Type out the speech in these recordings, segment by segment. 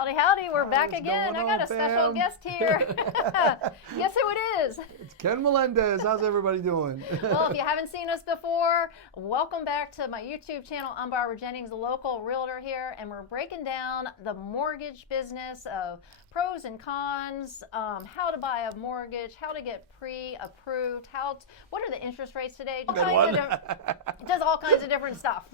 Howdy, howdy, we're back again. I got a special guest here. Guess who it is? It's Ken Melendez. How's everybody doing? Well, if you haven't seen us before, welcome back to my YouTube channel. I'm Barbara Jennings, a local realtor here, and we're breaking down the mortgage business of pros and cons, how to buy a mortgage, how to get pre-approved, what are the interest rates today? It does all kinds of different stuff.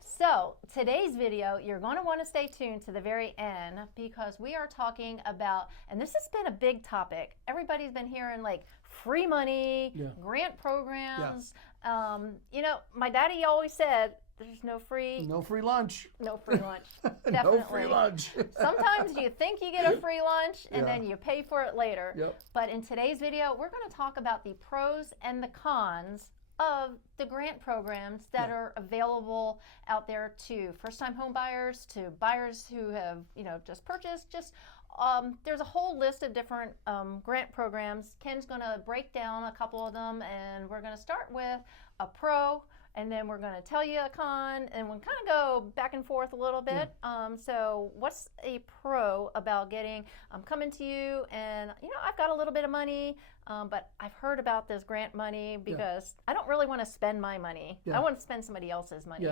So today's video, you're going to want to stay tuned to the very end because we are talking about, and this has been a big topic. Everybody's been hearing like free money, grant programs. You know, my daddy always said, there's no free lunch. No free lunch. Definitely. No free lunch. Sometimes you think you get a free lunch and then you pay for it later. Yep. But in today's video, we're going to talk about the pros and the cons of the grant programs that are available out there to first-time home buyers, to buyers who have, just purchased. There's a whole list of different grant programs. Ken's going to break down a couple of them, and we're going to start with a pro, and then we're going to tell you a con, and we'll kind of go back and forth a little bit. So what's a pro about I'm coming to you and, I've got a little bit of money, but I've heard about this grant money because I don't really want to spend my money. I want to spend somebody else's money.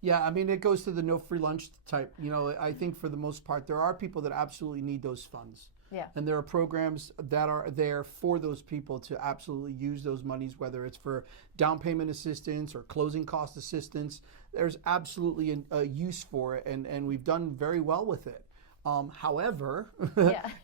Yeah, I mean, it goes to the no free lunch type. I think for the most part, there are people that absolutely need those funds. Yeah. And there are programs that are there for those people to absolutely use those monies, whether it's for down payment assistance or closing cost assistance. There's absolutely a use for it, and we've done very well with it. However,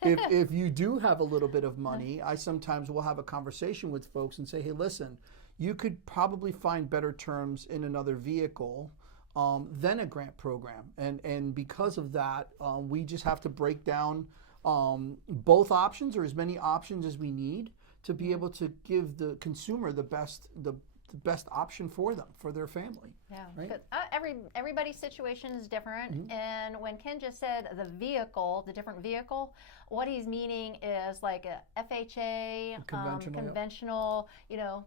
if you do have a little bit of money, I sometimes will have a conversation with folks and say, hey, listen, you could probably find better terms in another vehicle than a grant program. And because of that, we just have to break down both options or as many options as we need to be able to give the consumer the best option for them, for their family. Yeah, right? Everybody's situation is different. And when Ken just said the different vehicle, what he's meaning is like a FHA, conventional,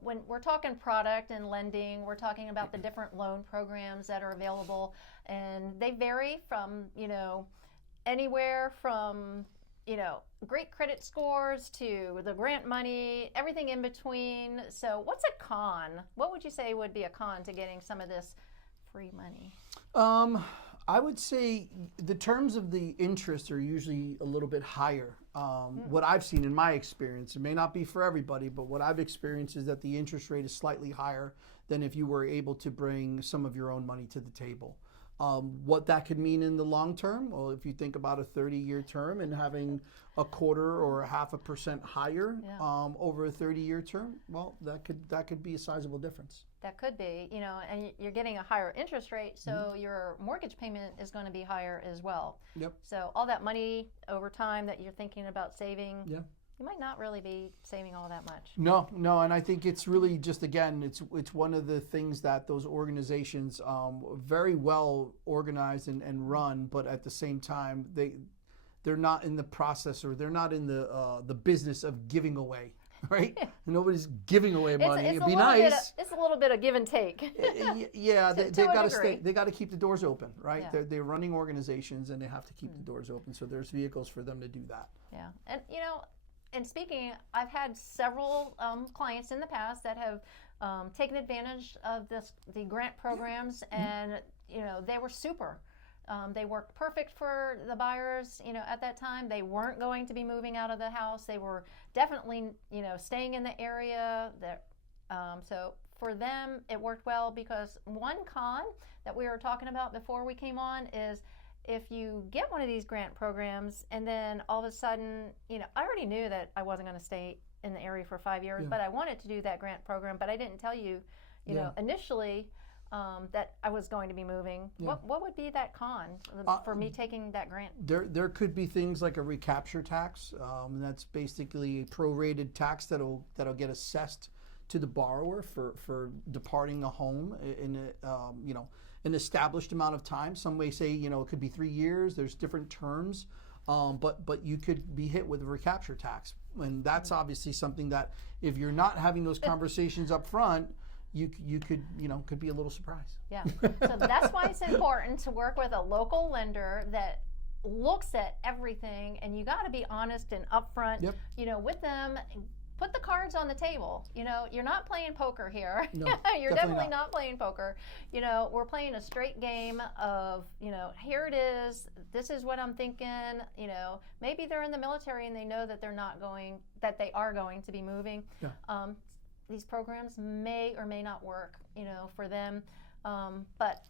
when we're talking product and lending, we're talking about the different loan programs that are available, and they vary from, anywhere from great credit scores to the grant money, everything in between. So what's a con? What would you say would be a con to getting some of this free money? I would say the terms of the interest are usually a little bit higher. What I've seen in my experience, it may not be for everybody, but what I've experienced is that the interest rate is slightly higher than if you were able to bring some of your own money to the table. What that could mean in the long term, well, if you think about a 30-year term and having a quarter or a 0.5% higher over a 30-year term, well, that could be a sizable difference. That could be, and you're getting a higher interest rate, so your mortgage payment is going to be higher as well. Yep. So all that money over time that you're thinking about saving, you might not really be saving all that much. No, and I think it's really just, again, it's one of the things that those organizations very well organized and run, but at the same time, they're not in the process, or they're not in the business of giving away, right? Nobody's giving away money. It'd be nice. It's a little bit of give and take. Yeah, they've got to they got to keep the doors open, right? Yeah. They're running organizations, and they have to keep the doors open. So there's vehicles for them to do that. Yeah, and And speaking, I've had several clients in the past that have taken advantage of the grant programs, and they were super. They worked perfect for the buyers. At that time, they weren't going to be moving out of the house. They were definitely staying in the area. So for them, it worked well, because one con that we were talking about before we came on is, if you get one of these grant programs and then all of a sudden, I already knew that I wasn't going to stay in the area for 5 years, but I wanted to do that grant program, but I didn't tell you, initially that I was going to be moving. What would be that con for me taking that grant? There could be things like a recapture tax. That's basically a prorated tax that'll get assessed to the borrower for departing a home in an established amount of time. Some may say it could be 3 years. There's different terms, but you could be hit with a recapture tax, and that's obviously something that if you're not having those conversations up front, you could be a little surprised. Yeah. So that's why it's important to work with a local lender that looks at everything, and you got to be honest and upfront, Yep. with them. Put the cards on the table. You're not playing poker here. No, You're definitely not playing poker. We're playing a straight game of, here it is. This is what I'm thinking. Maybe they're in the military and they know that they are going to be moving. Yeah. These programs may or may not work, for them. But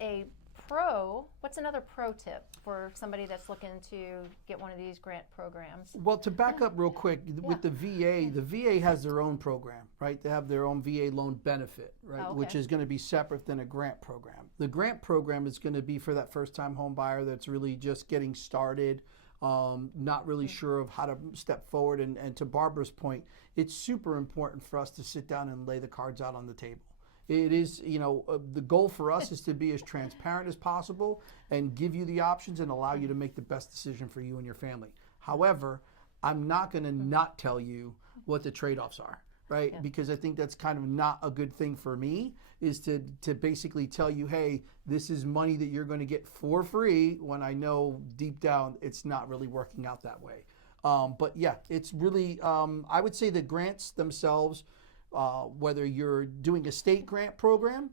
what's another pro tip for somebody that's looking to get one of these grant programs? Well, to back up real quick, with the VA has their own program, right? They have their own VA loan benefit, right? Oh, okay. Which is going to be separate than a grant program. The grant program is going to be for that first-time home buyer that's really just getting started, not really sure of how to step forward. And to Barbara's point, it's super important for us to sit down and lay the cards out on the table. It is, the goal for us is to be as transparent as possible and give you the options and allow you to make the best decision for you and your family. However, I'm not going to not tell you what the trade-offs are, right? Yeah. Because I think that's kind of not a good thing for me, is to basically tell you, hey, this is money that you're going to get for free, when I know deep down it's not really working out that way. But yeah, it's really, I would say the grants themselves, whether you're doing a state grant program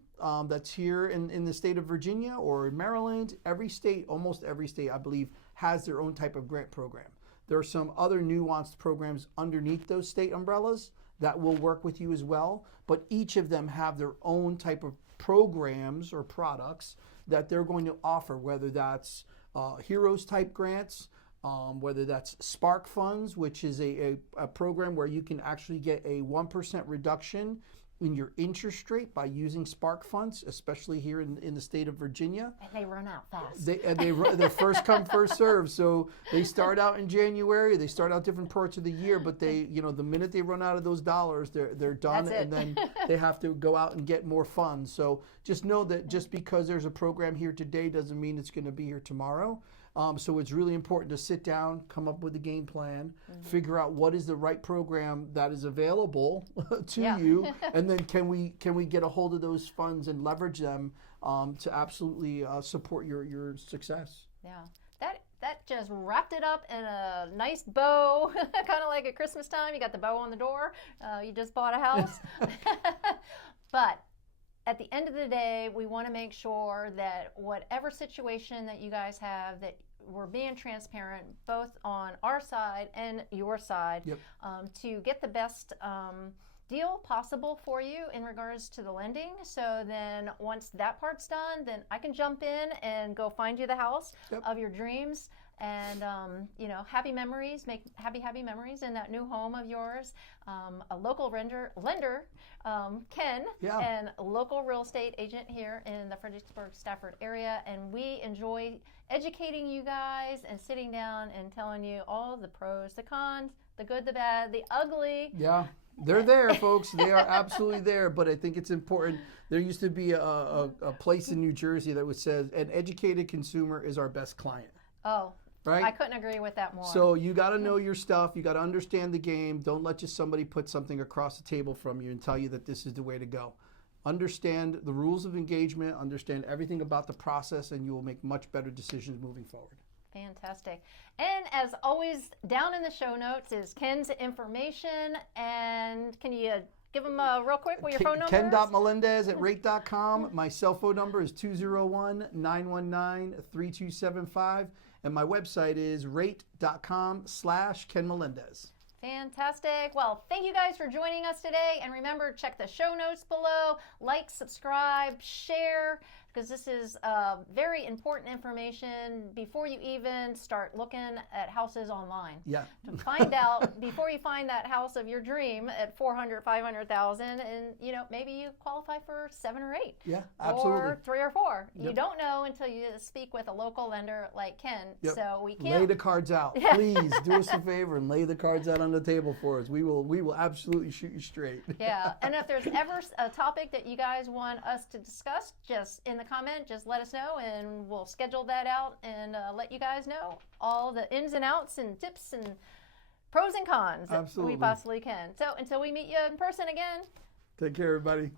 that's here in the state of Virginia or Maryland, almost every state, I believe, has their own type of grant program. There are some other nuanced programs underneath those state umbrellas that will work with you as well, but each of them have their own type of programs or products that they're going to offer, whether that's Heroes type grants, whether that's Spark Funds, which is a program where you can actually get a 1% reduction in your interest rate by using Spark Funds, especially here in the state of Virginia. And they run out fast. They're first come, first serve. So they start out in January. They start out different parts of the year, but the minute they run out of those dollars, they're done, and then they have to go out and get more funds. So just know that just because there's a program here today doesn't mean it's going to be here tomorrow. So it's really important to sit down, come up with a game plan, figure out what is the right program that is available to you, and then can we get a hold of those funds and leverage them to absolutely support your success. Yeah, that just wrapped it up in a nice bow, kind of like at Christmas time. You got the bow on the door. You just bought a house, but at the end of the day, we want to make sure that whatever situation that you guys have, that we're being transparent both on our side and your side, to get the best deal possible for you in regards to the lending. So then once that part's done, then I can jump in and go find you the house of your dreams. And happy memories, make happy memories in that new home of yours. A local lender, Ken, and a local real estate agent here in the Fredericksburg, Stafford area, and we enjoy educating you guys and sitting down and telling you all the pros, the cons, the good, the bad, the ugly. Yeah. They're there, folks. They are absolutely there. But I think it's important. There used to be a place in New Jersey that says, an educated consumer is our best client. Oh, right? I couldn't agree with that more. So you got to know your stuff. You got to understand the game. Don't let just somebody put something across the table from you and tell you that this is the way to go. Understand the rules of engagement. Understand everything about the process, and you will make much better decisions moving forward. Fantastic. And as always, down in the show notes is Ken's information. And can you give them real quick what your phone number is? Ken.Melendez@rate.com. My cell phone number is 201-919-3275. And my website is rate.com/Ken Melendez. Fantastic. Well, thank you guys for joining us today. And remember, check the show notes below. Like, subscribe, share, because this is very important information before you even start looking at houses online. Yeah. To find out, before you find that house of your dream at $400,000, $500,000, and maybe you qualify for 7 or 8. Yeah, absolutely. Or 3 or 4. Yep. You don't know until you speak with a local lender like Ken. Yep. So we can't lay the cards out. Please do us a favor and lay the cards out on the table for us. We will absolutely shoot you straight. Yeah. And if there's ever a topic that you guys want us to discuss, just in the comment, just let us know, and we'll schedule that out and let you guys know all the ins and outs and tips and pros and cons that we possibly can. So until we meet you in person again, take care, everybody.